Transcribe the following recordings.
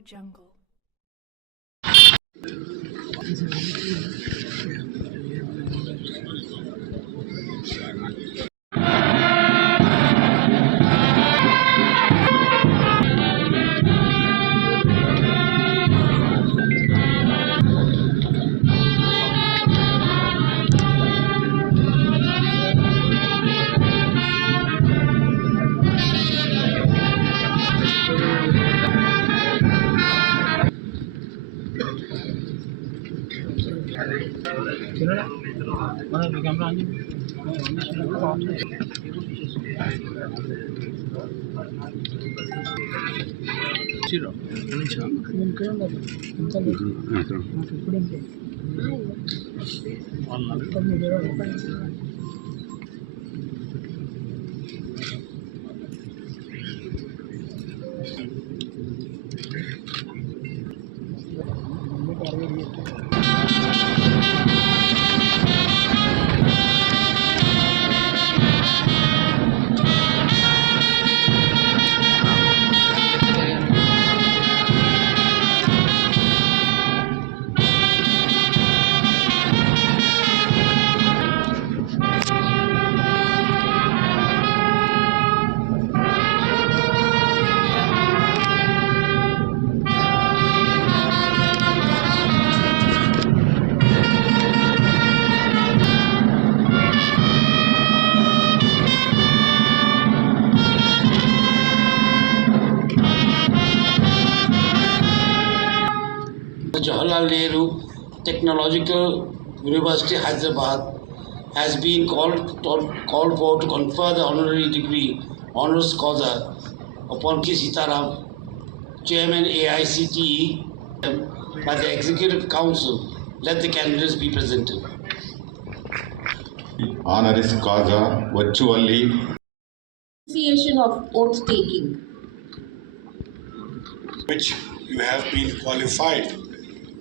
Jungle. Jawaharlal Nehru Technological University, Hyderabad, has been called for to confer the honorary degree Honoris Causa upon K. Sitaram, Chairman AICTE, by the Executive Council. Let the candidates be presented. Honoris Causa virtually. Association of oath taking, which you have been qualified.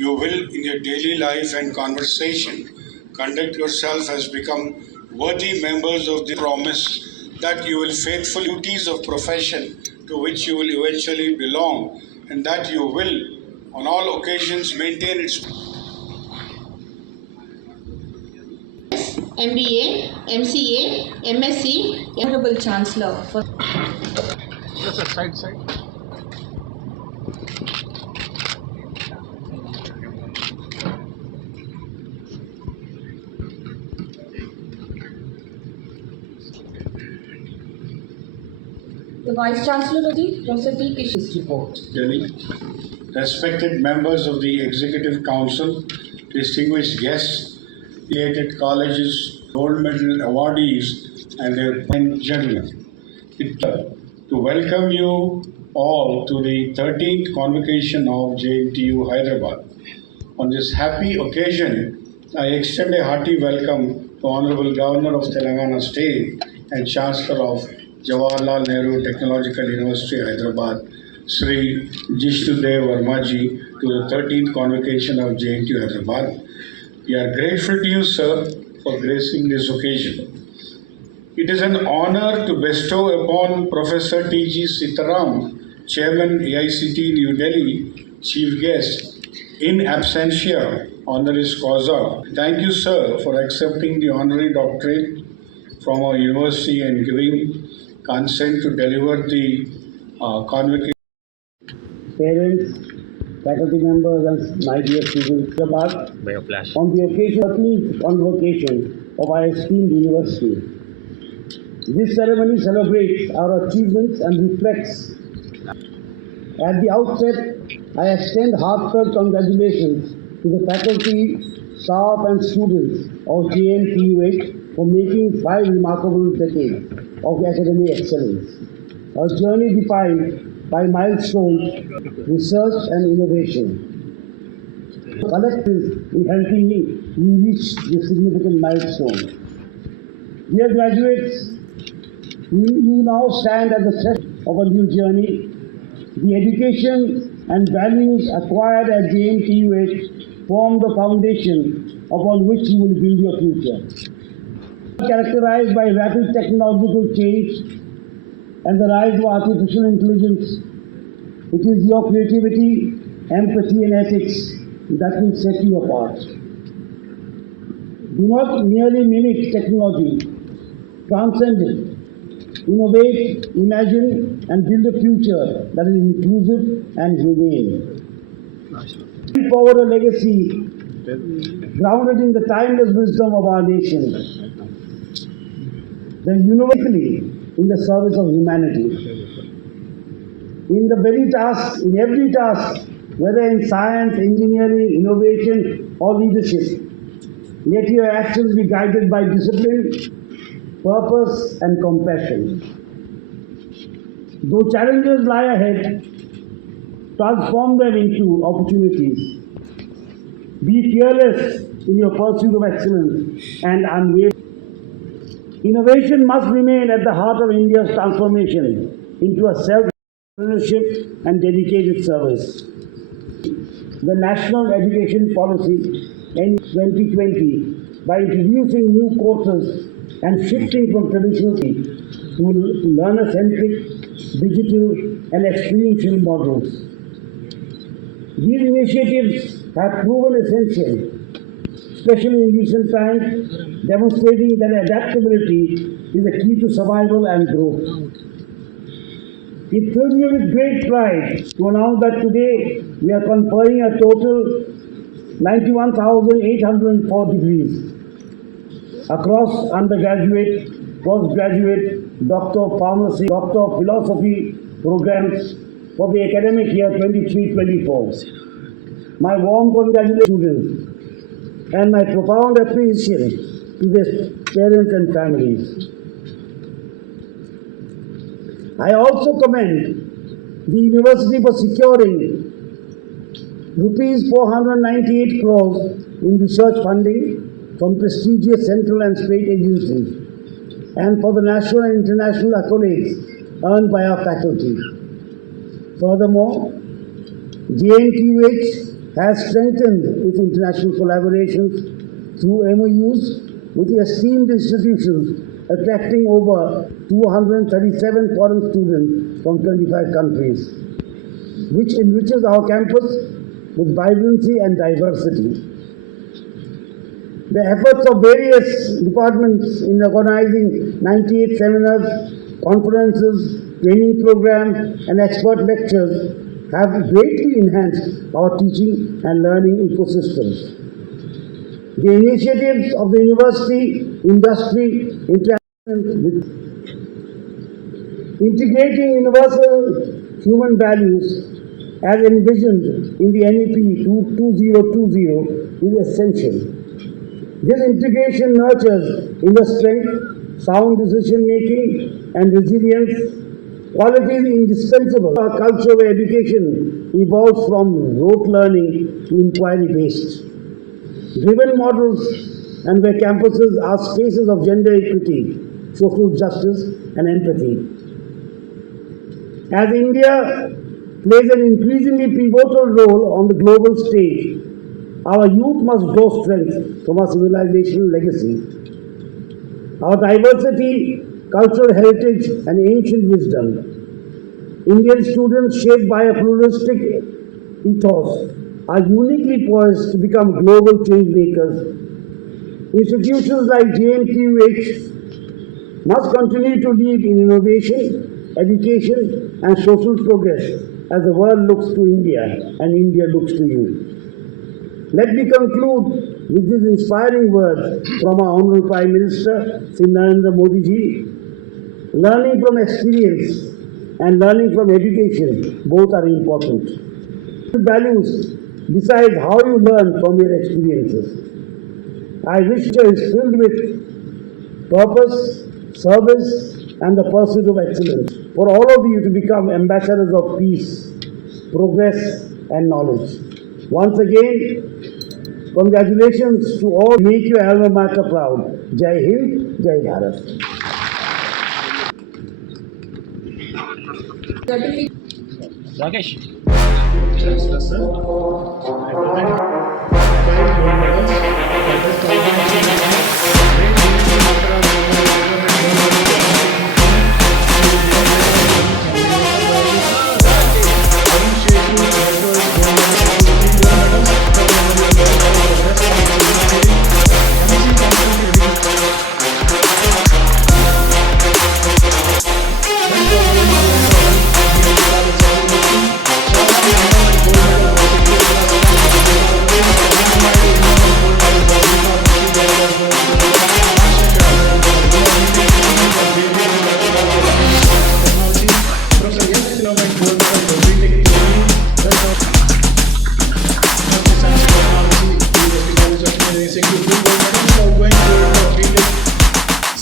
You will, in your daily life and conversation, conduct yourself as become worthy members of the promise that you will faithful duties of profession to which you will eventually belong, and that you will, on all occasions, maintain its MBA, MCA, MSc, Honorable Chancellor for the Vice Chancellor of the Professor T. Kishi's report. Delhi. Respected members of the Executive Council, distinguished guests, affiliated colleges, gold medal awardees, and their gentlemen. To welcome you all to the 13th convocation of JNTU Hyderabad. On this happy occasion, I extend a hearty welcome to Honorable Governor of Telangana State and Chancellor of Jawaharlal Nehru Technological University, Hyderabad, Sri Jishnudev Vermaji, to the 13th convocation of JNTU Hyderabad. We are grateful to you, sir, for gracing this occasion. It is an honor to bestow upon Professor T.G. Sitaram, Chairman AICTE New Delhi, Chief Guest, in absentia, honoris causa. Thank you, sir, for accepting the honorary doctorate from our university and giving consent to deliver the convocation. Parents, faculty members, and my dear students, on the occasion of the convocation of our esteemed university. This ceremony celebrates our achievements and reflects. At the outset, I extend heartfelt congratulations to the faculty, staff, and students of JNTUH for making 5 remarkable decades of academic excellence. A journey defined by milestones, research, and innovation. Collective in helping you reach this significant milestone. Dear graduates, you now stand at the threshold of a new journey. The education and values acquired at JNTUH form the foundation upon which you will build your future. Characterized by rapid technological change and the rise of artificial intelligence, It is your creativity, empathy, and ethics that will set you apart. Do not merely mimic technology, transcend it. Innovate, imagine, and build a future that is inclusive and humane. Bring forward a legacy grounded in the timeless wisdom of our nation, then universally in the service of humanity. In every task, whether in science, engineering, innovation, or leadership, let your actions be guided by discipline, purpose, and compassion. Though challenges lie ahead, transform them into opportunities. Be fearless in your pursuit of excellence and unwavering. Innovation must remain at the heart of India's transformation into a self-entrepreneurship and dedicated service. The National Education Policy in 2020, by introducing new courses and shifting from traditional to learner-centric, digital, and experiential models. These initiatives have proven essential, especially in recent times, demonstrating that adaptability is the key to survival and growth. It fills me with great pride to announce that today we are conferring a total 91,804 degrees across undergraduate, postgraduate, Doctor of Pharmacy, Doctor of Philosophy programs for the academic year 23-24. My warm congratulations to students and my profound appreciation to their parents and families. I also commend the university for securing Rs 498 crores in research funding from prestigious central and state agencies and for the national and international accolades earned by our faculty. Furthermore, JNTUH has strengthened its international collaborations through MOUs with esteemed institutions attracting over 237 foreign students from 25 countries, which enriches our campus with vibrancy and diversity. The efforts of various departments in organizing 98 seminars, conferences, training programs, and expert lectures have greatly enhanced our teaching and learning ecosystems. The initiatives of the university, industry, interaction with integrating universal human values as envisioned in the NEP 2020 is essential. This integration nurtures inner strength, sound decision making, and resilience, qualities indispensable to a culture where education evolves from rote learning to inquiry-based, driven models, and where campuses are spaces of gender equity, social justice, and empathy. As India plays an increasingly pivotal role on the global stage, our youth must draw strength from our civilizational legacy. Our diversity, cultural heritage, and ancient wisdom. Indian students shaped by a pluralistic ethos are uniquely poised to become global change makers. Institutions like JNTUH must continue to lead in innovation, education, and social progress as the world looks to India and India looks to you. Let me conclude with these inspiring words from our Honorable Prime Minister, Sri Narendra Modi ji. Learning from experience and learning from education, both are important. Values decide how you learn from your experiences. I wish it is filled with purpose, service, and the pursuit of excellence for all of you to become ambassadors of peace, progress, and knowledge. Once again, congratulations to all. Make your alma mater proud. Jai Hind, Jai Bharat. Rakesh.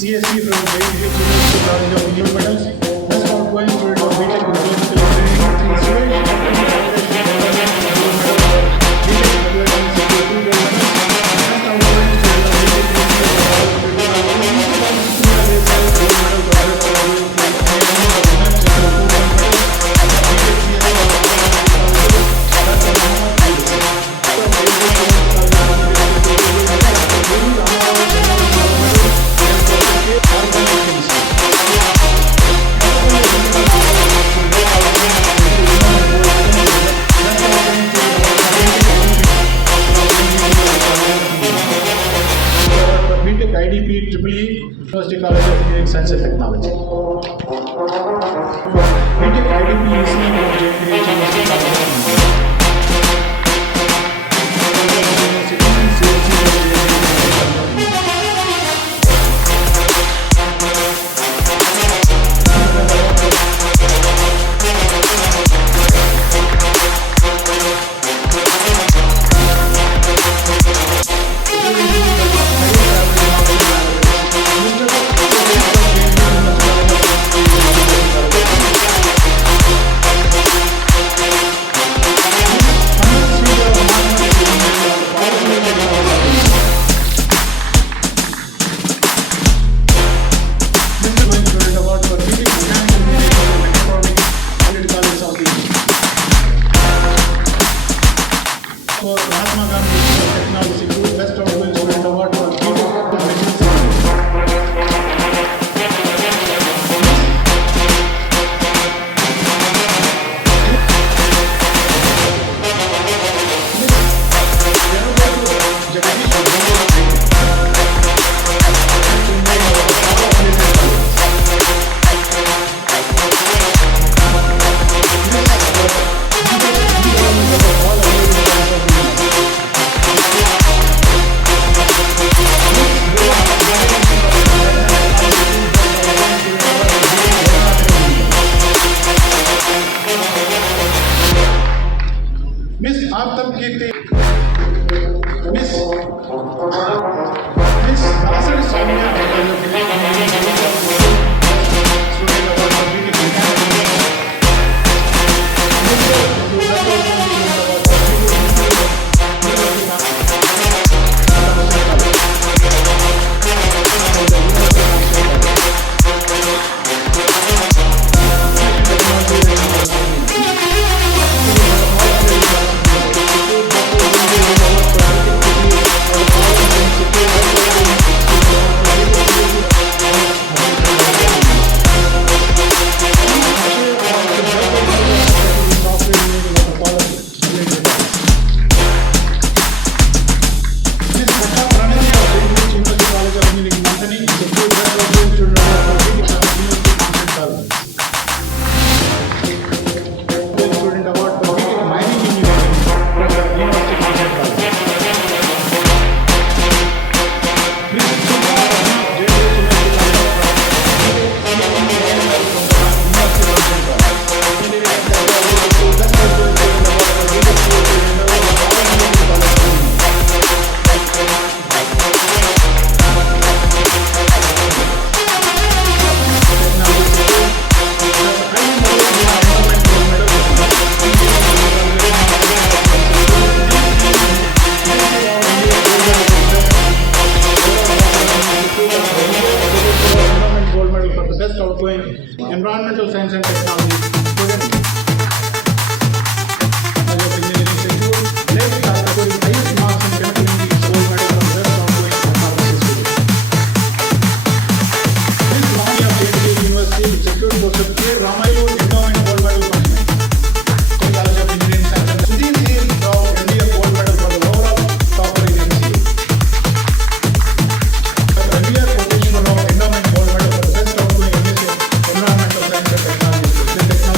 CSE from JNK University College of Engineering Medals, best outgoing student of BTech Mechanical Engineering, Suresh BTech IDP EEE University College of Engineering Science and Technology. BTech IDP ECE from JNK University College of Engineering. For Mahatma Gandhi Technology Group, Best Outgoing Student Award for BTech Machine Science. Miss आप तब की थी miss Nasir Samia best outgoing environmental science and technology student. College of Engineering secured left after scoring highest marks in chemical engineering gold medal from best outgoing pharmacy student. This Lawni of JNK University secured Professor K. Ramayu endowment gold medal from College of Engineering Science and Sudhir Rao NDF gold medal for the overall topper in MCA. Earlier Professor Rao endowment gold medal for the best outgoing MSc environmental science and technology.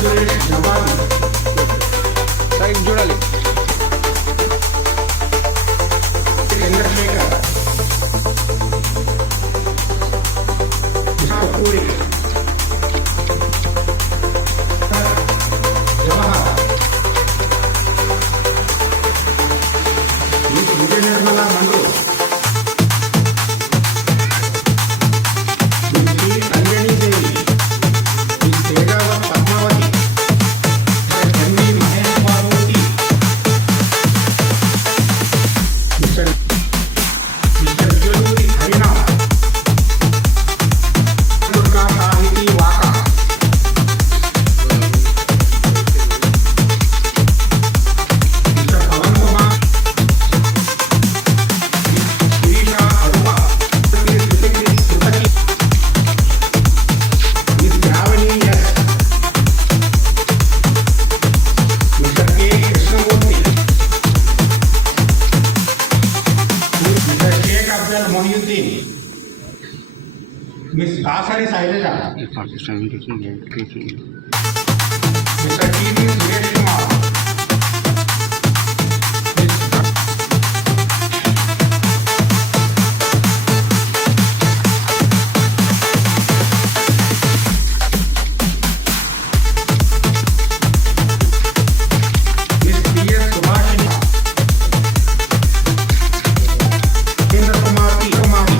Suresh జవాబి side చూడాలి. Chandrashekhar Kasturi Jawahar Vijaya Nirmala Mandru Anjani Devi Tegavath Padmavathi NV Mahesh Parvathi mister Jaluri Harinath Durga Sahithi Vaka mister Pavan Kumar Sirisha Aruna కృతకి miss Sravani S mister K Krishnamurthy mister Sheikh Abdul Mohiuddin miss Dasari Sailaja mister TV Suresh Kumar miss PS Subhashini కేంద్ర Kumar P Kumari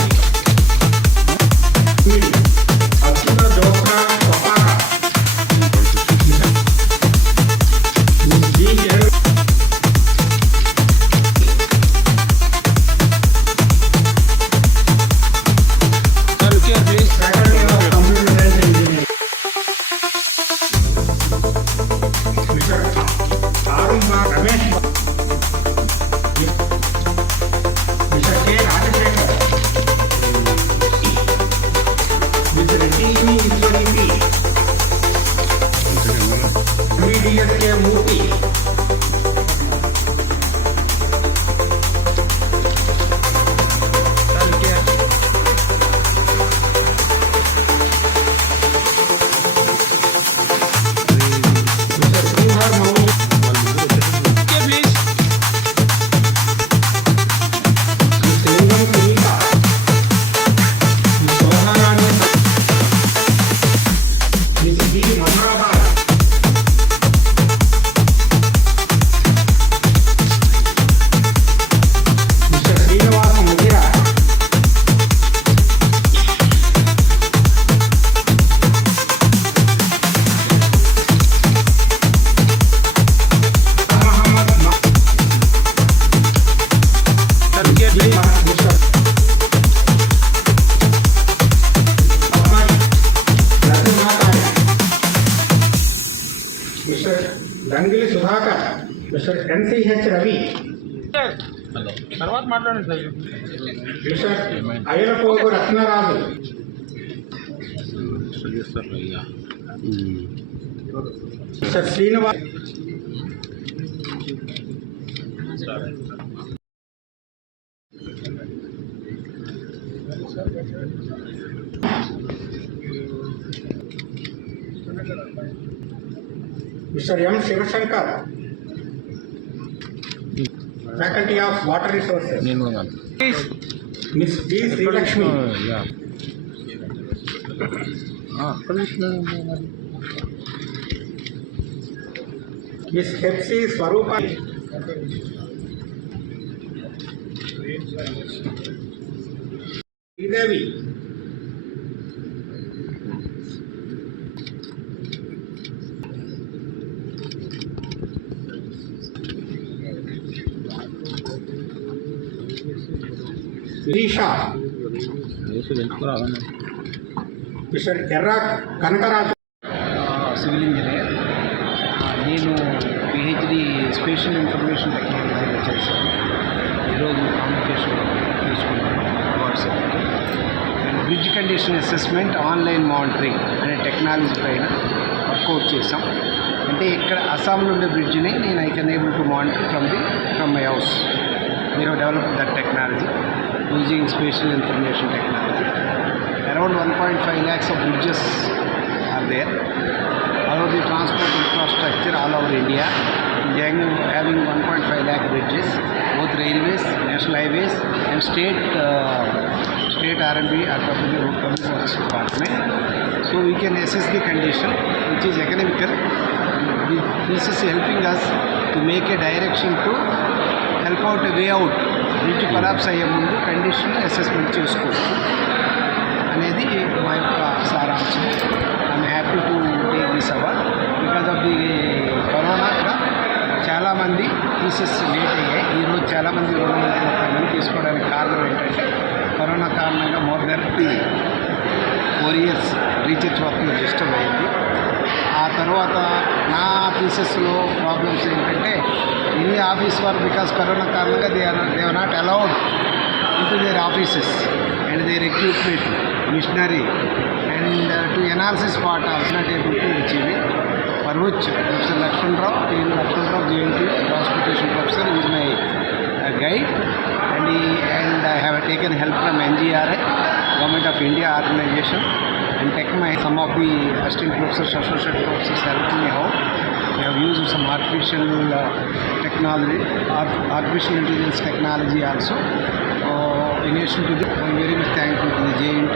Achyuta జోత్రా స్వపాక miss G Kiran sir look here please. faculty of computer science engineering. Mr. Arumba Ramesh, Mr. K. Rajashekar, Mr. T.V. Iswari, MDSK Murthy, sir look here. Mr. Kumar Mauni, look here please. Ms. Lingam Sunita, Ms. Soharani, Ms. B. Maharabha, Mr. Srinivasa Madira, Muhammad sir look here please. Mr. Ahmad Raghunathan, Mr. Dangili Sudhakar, Mr. NCH Ravi, తర్వాత మాట్లాడండి sir. Mr. Ayalapogu Ratnaraju, Mr. Srinivas, Mr. M. Shivashankar, Faculty of Water Resources, నేను కూడా కాదు. Miss B. Srilakshmi, అక్కడ చూసినాను మరి. Miss H.C. Swarupa, Sridevi, Risha, Mr. Erra Kanakaraju, civil engineer. నేను PhD spatial information టెక్నాలజీలో చేశాను. ఈరోజు కాంపిటీషన్ తీసుకున్నాను awards. And bridge condition assessment online monitoring అనే టెక్నాలజీ పైన వర్కౌట్ చేసాం. అంటే ఇక్కడ అస్సాంలో ఉండే బ్రిడ్జ్ని నేను I can able to monitor from my house. We have developed that technology using spatial information technology. around 1.5 lakhs of bridges are there. All of the transport infrastructure all over India, having 1.5 lakh bridges, both railways, national highways, and state R&B or Public Works Department. So we can assess the condition, which is economical. This is helping us to make a direction to help out a way out. Bridge collapse అయ్యే ముందు condition assessment చేసుకోవచ్చు అనేది మా యొక్క సారాంశం. I'm happy to take this award because of the corona. చాలామంది pieces late అయ్యాయి. ఈరోజు చాలామంది 230 మంది తీసుకోవడానికి కారణం ఏంటంటే కరోనా కారణంగా more than 4 years research work disturb అయింది. ఆ తర్వాత నా పీసెస్లో ప్రాబ్లమ్స్ ఏంటంటే in the office work, because corona karananga they are not allowed into their offices and their equipment, machinery, and to analysis part also not able to achieve it, for which Professor Lakshman Rao, JNT Transportation Professor, is my guide, and I have taken help from NGRI, Government of India organization, and some of the assistant professors, associate professors helped me out. We have used some artificial technology, artificial intelligence technology also. In addition to that, I am very much thankful to the JNT